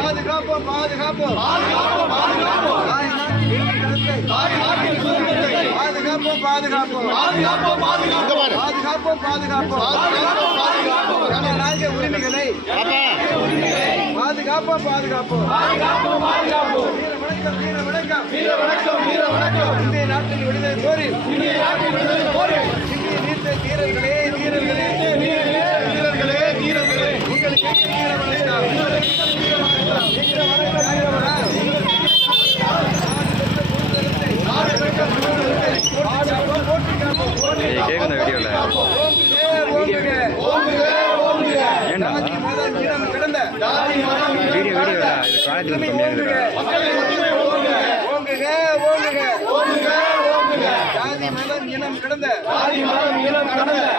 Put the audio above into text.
சுதந்திரம் பாதுகாப்போம் பாதுகாப்போம் பாதுகாப்போம் பாதுகாப்போம் ஜனநாயக உரிமைகளை பாதுகாப்போம் பாதுகாப்போம் வீர வணக்கம் இந்திய நாட்டின் விடுதலை கோரி இந்திய நீத்த வீரர்களே உங்களுக்கு வீர வணக்கம் கேட்குற வீடியோல ஜாதி மதம் இனம் கடந்த